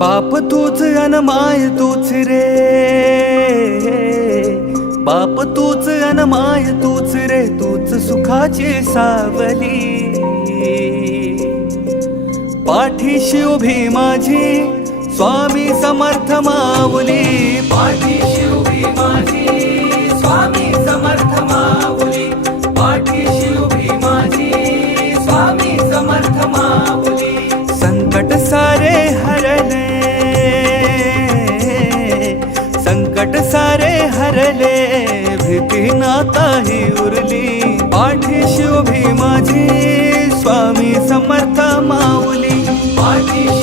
बाप तूच अन माय तूच रे, बाप तूच अन माय तूच रे, तूच सुखाची सावली. पाठीशी उभी माझी स्वामी समर्थ माऊली, पाठीशी उभी माझी स्वामी समर्थ माऊली, पाठीशी उभी माझी स्वामी समर्थ माऊली. संकट सारे हरले, संकट सारे हरले, भीती नाताही उरली. पाठीशी उभी माझी स्वामी समर्थ माऊली, पाठीशी